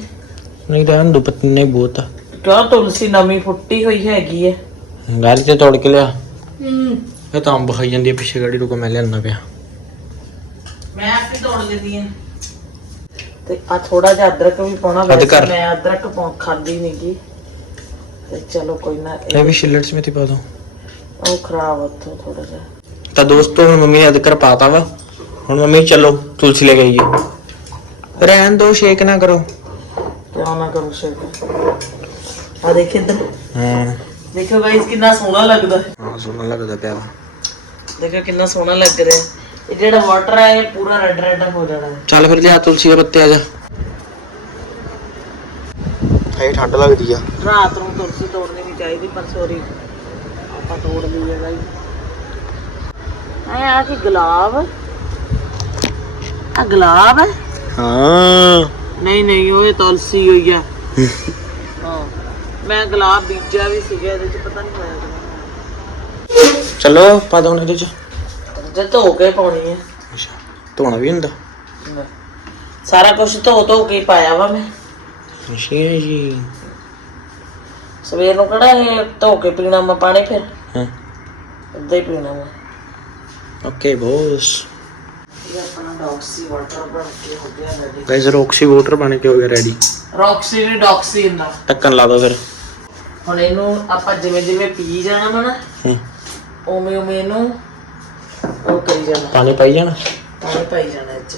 ਨਹੀਂ ਰਹਿਣ ਦੋ ਪਤਨੇ ਬਹੁਤ ਆ। ਕਿਉਂ? ਤੁਲਸੀ ਨਵੀਂ ਫੁੱਟੀ ਹੋਈ ਹੈਗੀ ਹੈ। ਗਾੜੀ ਤੇ ਤੋੜ ਕੇ ਲਿਆ। ਹੂੰ। ਇਹ ਤਾਂ ਅੰਬ ਖਾਈ ਜਾਂਦੀ ਹੈ ਪਿੱਛੇ ਗਾੜੀ ਰੁਕੋ ਮੈਂ ਲਿਆਉਣਾ ਪਿਆ। ਮੈਂ ਆਪੇ ਤੋੜ ਲੈਂਦੀ ਆ ਤੇ ਆ ਥੋੜਾ ਜਿਹਾ ਅਦਰਕ ਵੀ ਪਾਉਣਾ ਮੈਂ ਅਦਰਕ ਪਾ ਖਾਂਦੀ ਨਹੀਂਗੀ ਤੇ ਚਲੋ ਕੋਈ ਨਾ ਇਹ ਇਹ ਵੀ ਛਿੱਲੜ ਸਮੇਤ ਹੀ ਪਾ ਦੋ। ਉਹ ਖਰਾਬ ਉੱਥੋਂ ਥੋੜਾ ਜਿਹਾ। ਤਾਂ ਦੋਸਤੋ ਹੁਣ ਮੰਮੀ ਨੇ ਅਦਕਰ ਪਾਤਾ ਵਾ। ਹੁਣ ਮੰਮੀ ਚਲੋ ਤੁਲਸੀ ਲੈ ਗਈਏ ਰਹਿਣ ਦੋ ਸ਼ੇਕ ਨਾ ਕਰੋ। ਕਿਉਂ ਨਾ ਕਰੋ ਸ਼ੇਕ ਆ ਦੇਖੇ ਇੱਧਰ। ਹਾਂ। ਦੇਖੋ ਗਾਇਸ ਕਿੰਨਾ ਸੋਹਣਾ ਲੱਗਦਾ। ਹੈ ਹਾਂ ਸੋਹਣਾ ਲੱਗਦਾ ਪਿਆ ਵਾ। ਦੇਖੋ ਕਿੰਨਾ ਸੋਹਣਾ ਲੱਗ ਰਿਹਾ। ਇਹ ਜਿਹੜਾ ਵਾਟਰ ਹੈ ਇਹ ਪੂਰਾ ਰੈੱਡ ਰੈੱਡ ਹੋ ਜਾਣਾ। ਚੱਲ ਫਿਰ ਲਿਆ ਤੁਲਸੀ ਦੇ ਪੱਤੇ ਆ ਜਾ ਹਾਏ ਠੰਡ ਲੱਗਦੀ ਆ। ਰਾਤ ਨੂੰ ਤੁਲਸੀ ਤੋੜਨੀ ਨਹੀਂ ਚਾਹੀਦੀ ਪਰ ਸੋਰੀ ਆਪਾਂ ਤੋੜ ਲਈ ਹੈ ਆ ਕੀ ਗੁਲਾਬ। ਆ ਗੁਲਾਬ? ਹੈ। ਹਾਂ ਨਹੀਂ ਨਹੀਂ ਉਹ ਇਹ ਤੁਲਸੀ ਹੋਈ ਆ। ਹਾਂ। ਮੈਂ ਗੁਲਾਬ ਬੀਜਿਆ ਵੀ ਸੀਗਾ ਇਹਦੇ ਚ ਪਤਾ ਨਹੀਂ ਹੋਇਆ ਕਿਵੇਂ ਚਲੋ ਪਾ ਦੋ ਇਹਦੇ ਚ। ਜੇ ਧੋ ਕੇ ਪਾਉਣੀ ਹੈ ਅੱਛਾ ਧੋਣਾ ਵੀ ਹੁੰਦਾ। ਸਾਰਾ ਕੁਝ ਧੋ ਧੋ ਕੇ ਹੀ ਪਾਇਆ ਵਾ ਮੈਂ। ਅੱਛਾ ਜੀ। ਸਵੇਰ ਨੂੰ ਕਿਹੜਾ ਇਹ ਧੋ ਕੇ ਪੀਣਾ ਮੈਂ ਪਾਣੀ ਫਿਰ? ਹਾਂ। ਏਦਾਂ ਹੀ ਪੀਣਾ ਮੈਂ ਓਕੇ ਬੋਸ ਇਹ ਆਪਣਾ ਡੌਕਸੀ ਵਾਟਰ ਬਣ ਕੇ ਹੋ ਗਿਆ ਰੈਡੀ ਗਾਇਸ ਰੌਕਸੀ ਵਾਟਰ ਬਣ ਕੇ ਹੋ ਗਿਆ ਰੈਡੀ ਰੌਕਸੀ ਨੇ ਡੌਕਸੀ ਹੁੰਦਾ। ਢੱਕਣ ਲਾ ਦੋ ਫਿਰ। ਹੁਣ ਇਹਨੂੰ ਆਪਾਂ ਜਿਵੇਂ ਜਿਵੇਂ ਪੀ ਜਾਣਾ ਵਾ ਨਾ ਹੂੰ। ਉਵੇਂ ਉਵੇਂ ਇਹਨੂੰ ਉਹ ਕਰੀ ਜਾਣਾ। ਪਾਣੀ ਪਾਈ ਜਾਣਾ? ਪਾਣੀ ਪਾਈ ਜਾਣਾ ਇਹ ਚ।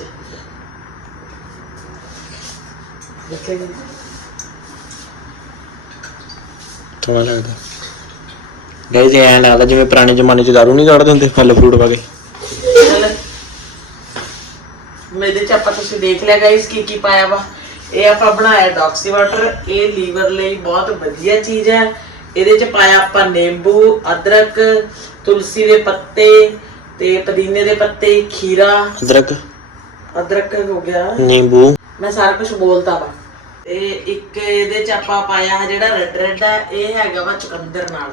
ਦੇਖੇਗੀ ਥੋੜਾ ਲੱਗਦਾ। ਇਹ ਐਂ ਲੱਗਦਾ ਜਿਵੇਂ ਪੁਰਾਣੇ ਜ਼ਮਾਨੇ 'ਚ ਦਾਰੂ ਨਹੀਂ ਕੱਢਦੇ ਹੁੰਦੇ ਫਲ ਫਰੂਟ ਕੇ। ਮੇਰੇ ਚ ਆਪਾਂ ਤੁਸੀਂ ਦੇਖ ਲਿਆ ਗਾਇਸ ਕੀ ਕੀ ਪਾਇਆ ਵਾ। ਇਹ ਆਪਾਂ ਬਣਾਇਆ ਡੌਕਸੀ ਵਾਟਰ ਇਹ ਲੀਵਰ ਲਈ ਬਹੁਤ ਵਧੀਆ ਚੀਜ਼ ਹੈ। ਇਹਦੇ ਚ ਪਾਇਆ ਆਪਾਂ ਨਿੰਬੂ ਅਦਰਕ ਤੁਲਸੀ ਦੇ ਪੱਤੇ ਤੇ ਪੁਦੀਨੇ ਦੇ ਪੱਤੇ ਖੀਰਾ। ਅਦਰਕ? ਅਦਰਕ ਹੋ ਗਿਆ। ਨਿੰਬੂ। ਮੈਂ ਸਾਰਾ ਕੁਝ ਬੋਲਤਾ ਵਾ। ਤੇ ਇੱਕ ਇਹਦੇ ਚ ਆਪਾਂ ਪਾਇਆ ਜਿਹੜਾ ਰੈੱਡ ਰੈੱਡ ਹੈ ਇਹ ਹੈਗਾ ਵਾ ਚੁਕੰਦਰ ਨਾਲ।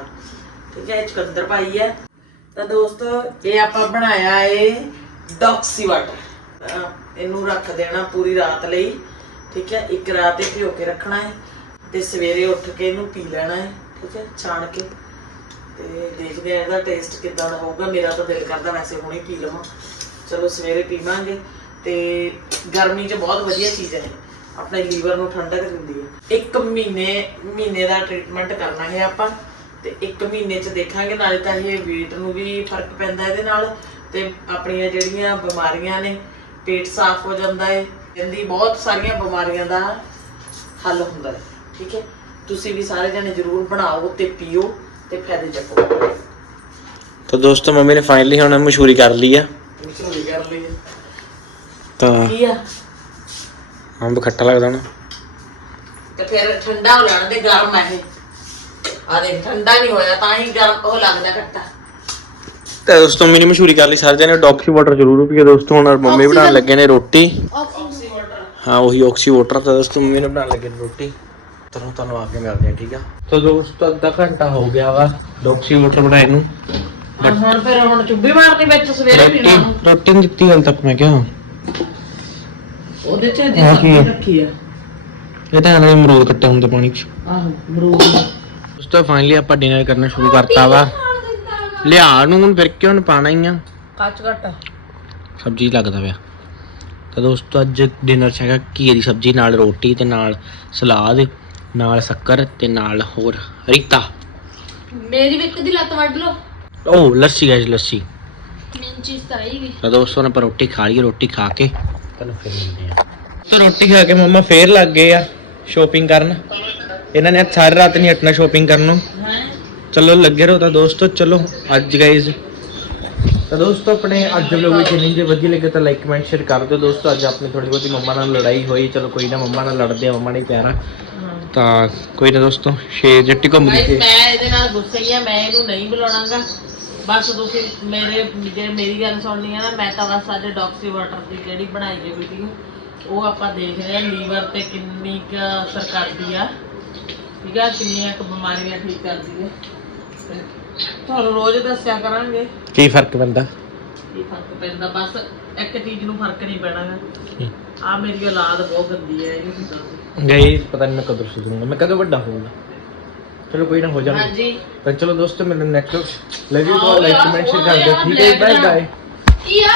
ਠੀਕ ਹੈ, ਇਹ ਚੁਕੰਦਰ ਪਾਈ ਹੈ। ਤਾਂ ਦੋਸਤੋ, ਇਹ ਆਪਾਂ ਬਣਾਇਆ ਏ ਡੌਕਸੀ ਵਾਟਰ ਇਹਨੂੰ ਰੱਖ ਦੇਣਾ ਪੂਰੀ ਰਾਤ ਲਈ। ਠੀਕ ਹੈ, ਇੱਕ ਰਾਤ ਇਹ ਭਿਓ ਕੇ ਰੱਖਣਾ ਹੈ ਤੇ ਸਵੇਰੇ ਉੱਠ ਕੇ ਇਹਨੂੰ ਪੀ ਲੈਣਾ ਹੈ ਠੀਕ ਹੈ, ਛਾਣ ਕੇ। ਤੇ ਦੇਖਦੇ ਆ ਇਹਦਾ ਟੇਸਟ ਕਿੱਦਾਂ ਦਾ ਹੋਊਗਾ। ਮੇਰਾ ਤਾਂ ਦਿਲ ਕਰਦਾ ਵੈਸੇ ਹੁਣੇ ਪੀ ਲਵਾਂ। ਚਲੋ, ਸਵੇਰੇ ਪੀਵਾਂਗੇ। ਤੇ ਗਰਮੀ 'ਚ ਬਹੁਤ ਵਧੀਆ ਚੀਜ਼ ਹੈ। ਆਪਣੇ ਲੀਵਰ ਨੂੰ ਠੰਡਕ ਦਿੰਦੀ ਹੈ। ਇੱਕ ਮਹੀਨੇ ਮਹੀਨੇ ਦਾ ਟ੍ਰੀਟਮੈਂਟ ਕਰਨਾ ਹੈ ਆਪਾਂ। ਤੇ ਇੱਕ ਮਹੀਨੇ 'ਚ ਦੇਖਾਂਗੇ ਨਾਲੇ ਤਾਂ ਇਹ weight ਨੂੰ ਵੀ ਫ਼ਰਕ ਪੈਂਦਾ ਇਹਦੇ ਨਾਲ ਤੇ ਆਪਣੀਆਂ ਜਿਹੜੀਆਂ ਬਿਮਾਰੀਆਂ ਨੇ ਪੇਟ ਸਾਫ਼ ਹੋ ਜਾਂਦਾ ਹੈ ਕਹਿੰਦੀ ਬਹੁਤ ਸਾਰੀਆਂ ਬਿਮਾਰੀਆਂ ਦਾ ਹੱਲ ਹੁੰਦਾ ਹੈ ਠੀਕ ਹੈ ਤੁਸੀਂ ਵੀ ਸਾਰੇ ਜਣੇ ਜ਼ਰੂਰ ਬਣਾਓ ਤੇ ਪੀਓ ਤੇ ਫਾਇਦੇ ਚੱਕੋ। ਤਾਂ ਦੋਸਤੋ ਮੰਮੀ ਨੇ ਫਾਈਨਲੀ ਹੁਣ ਮਸ਼ਹੂਰੀ ਕਰ ਲਈ ਆ। ਮਸ਼ਹੂਰੀ ਕਰ ਲਈ ਹੈ। ਤਾਂ ਕੀ ਆ? ਅੰਬ ਖੱਟਾ ਲੱਗਦਾ ਨਾ ਤੇ ਫਿਰ ਠੰਡਾ ਹੋ ਲੈਣ ਦੇ ਗਰਮ ਇਹ। ਆ ਦੇਖ ਠੰਡਾ ਨਹੀਂ ਹੋਇਆ ਤਾਂ ਹੀ ਗਰਮ ਉਹ ਲੱਗਦਾ ਖੱਟਾ ਤਾਂ ਦੋਸਤੋ ਮੇਰੀ ਮਸ਼ਹੂਰੀ ਕਰ ਲਈ ਸਾਰੇ ਜਣੇ ਡੌਕਸੀ ਵਾਟਰ ਜ਼ਰੂਰ ਪੀਓ ਦੋਸਤੋ ਹੁਣ ਮੰਮੀ ਬਣਾਉਣ ਲੱਗੇ ਨੇ ਰੋਟੀ। ਹਾਂ ਉਹੀ ਆਕਸੀ ਵਾਟਰ ਤਾਂ ਦੋਸਤੋ ਮੰਮੀ ਨੇ ਬਣਾਉਣ ਲੱਗੇ ਨੇ ਰੋਟੀ। ਤੁਹਾਨੂੰ ਤੁਹਾਨੂੰ ਆ ਕੇ ਮਿਲਦੇ ਆ ਠੀਕ ਆ? ਤਾਂ ਦੋਸਤੋ ਅੱਧਾ ਘੰਟਾ ਹੋ ਗਿਆ ਵਾ ਡੌਕਸੀ ਵਾਟਰ ਬਣਾਏ ਨੂੰ। ਹੁਣ ਹੁਣ ਫਿਰ ਹੁਣ ਚੁੱਭੀ ਮਾਰਨੀ ਵਿੱਚ ਸਵੇਰੇ ਪੀਣਾ ਰੋਟੀ ਰੋਟੀ ਨਹੀਂ ਦਿੱਤੀ ਹਾਲ ਤੱਕ ਮੈਂ ਕਿਹਾ ਉਹਦੇ ਚ ਜੀ ਆਹ ਕੀ ਹੈ? ਸਬਜ਼ੀ ਰੱਖੀ ਆ। ਇਹ ਤਾਂ ਹਲੇ ਅਮਰੂਦ ਕੱਟੇ ਹੁੰਦੇ ਪਾਣੀ 'ਚ। ਆਹੋ ਮਰੂਦ ਦੋਸਤੋ ਫਾਈਨਲੀ ਆਪਾਂ ਡਿਨਰ ਕਰਨਾ ਸ਼ੁਰੂ ਕਰਤਾ ਵਾ। ਲਿਆ ਨੂੰ ਹੁਣ ਫਿਰ ਕਿਉਂ ਨੀ ਪਾਣਾ ਹੀ ਆ? ਕੱਚ ਘੱਟ ਸਬਜ਼ੀ ਲੱਗਦਾ ਪਿਆ। ਤਾਂ ਦੋਸਤੋ ਅੱਜ ਡਿਨਰ 'ਚ ਹੈਗਾ ਘੀਏ ਦੀ ਸਬਜ਼ੀ ਨਾਲ ਰੋਟੀ ਤੇ ਨਾਲ ਸਲਾਦ ਨਾਲ ਸ਼ੱਕਰ ਤੇ ਨਾਲ ਹੋਰ ਰੀਤਾ। ਮੇਰੀ ਵੀ ਇੱਕ ਦੀ ਲੱਤ ਵੱਢ ਲਓ। ਉਹ ਲੱਸੀ ਗਾਇਸ ਲੱਸੀ। ਮੇਨ ਚੀਜ਼ ਤਾਂ ਇਹ ਵੀ। ਤਾਂ ਦੋਸਤੋ ਨੇ ਰੋਟੀ ਖਾ ਲਈ ਰੋਟੀ ਖਾ ਕੇ ਤੁਹਾਨੂੰ ਫਿਰ ਮਿਲਦੇ ਆ। ਤਾਂ ਰੋਟੀ ਖਾ ਕੇ ਮੰਮਾ ਫੇਰ ਲੱਗ ਗਏ ਆ ਸ਼ੋਪਿੰਗ ਕਰਨ। ਇਹਨਾਂ ਨੇ ਸਾਰੀ ਰਾਤ ਨਹੀਂ ਹਟਣਾ ਸ਼ੋਪਿੰਗ ਕਰਨ ਨੂੰ। ਚਲੋ ਲੱਗੇ ਰਹੋ ਤਾਂ ਦੋਸਤੋ ਚਲੋ ਅੱਜ ਗਾਇਜ਼ ਤਾਂ ਦੋਸਤੋ ਆਪਣੇ ਅੱਜ ਵਲੋਗ ਵਿੱਚ ਨਹੀਂ ਜੇ ਵਧੀਆ ਲੱਗੇ ਤਾਂ ਲਾਈਕ ਕਮੈਂਟ ਸ਼ੇਅਰ ਕਰ ਦਿਓ ਦੋਸਤੋ। ਅੱਜ ਆਪਣੀ ਥੋੜੀ ਬਹੁਤੀ ਮੰਮਾ ਨਾਲ ਲੜਾਈ ਹੋਈ। ਚਲੋ ਕੋਈ ਨਾ ਮੰਮਾ ਨਾਲ ਲੜਦੇ ਆ ਮੰਮਾ ਨਹੀਂ ਪਿਆਰਾ ਤਾਂ ਕੋਈ ਨਾ ਦੋਸਤੋ ਸ਼ੇਰ ਜੱਟੀ ਘੁੰਮ ਗਈ ਮੈਂ ਇਹਦੇ ਨਾਲ ਗੁੱਸੇ ਹੀ ਆ ਮੈਂ ਇਹਨੂੰ ਨਹੀਂ ਬੁਲਾਉਣਾਗਾ। ਬਸ ਤੁਸੀਂ ਮੇਰੇ ਜੇ ਮੇਰੀ ਗੱਲ ਸੁਣਨੀ ਹੈ ਨਾ ਮੈਂ ਤਾਂ ਬਸ ਅੱਜ ਡੌਕਸੀ ਵਾਟਰ ਦੀ ਜਿਹੜੀ ਬਣਾਈ ਹੈ ਵੀਡੀਓ ਉਹ ਆਪਾਂ ਦੇਖ ਰਹੇ ਹਾਂ ਲੀਵਰ ਤੇ ਕਿੰਨੀ ਕੁ ਅਸਰ ਕਰਦੀ ਆ। ਠੀਕ ਆ ਕਿੰਨੀਆਂ ਕੁ ਬਿਮਾਰੀਆਂ ਠੀਕ ਕਰਦੀ ਹੈ ਤੇ ਤੁਹਾਨੂੰ ਰੋਜ਼ ਦੱਸਿਆ ਕਰਾਂਗੇ। ਕੀ ਫ਼ਰਕ ਪੈਂਦਾ? ਕੀ ਫ਼ਰਕ ਪੈਂਦਾ ਬਸ ਇੱਕ ਚੀਜ਼ ਨੂੰ ਫ਼ਰਕ ਨਹੀਂ ਪੈਣਾਗਾ ਆ ਮੇਰੀ ਔਲਾਦ ਬਹੁਤ ਗੰਦੀ ਹੈ ਇਹਨੂੰ ਦੱਸ। ਗਾਇਜ਼ ਪਤਾ ਨਹੀਂ ਮੈਂ ਕਦੋਂ ਸੁਧਰੂੰਗਾ ਮੈਂ ਕਦੋਂ ਵੱਡਾ ਹੋਊਂਗਾ ਚਲੋ ਕੋਈ ਨਾ ਹੋ ਜਾਣਾ। ਹਾਂਜੀ। ਤਾਂ ਚਲੋ ਦੋਸਤੋ ਮੈਨੂੰ next love you like comment share ਕਰ ਦਿਓ ਠੀਕ ਹੈ ਬਾਏ ਬਾਏ ਕੀ ਆ?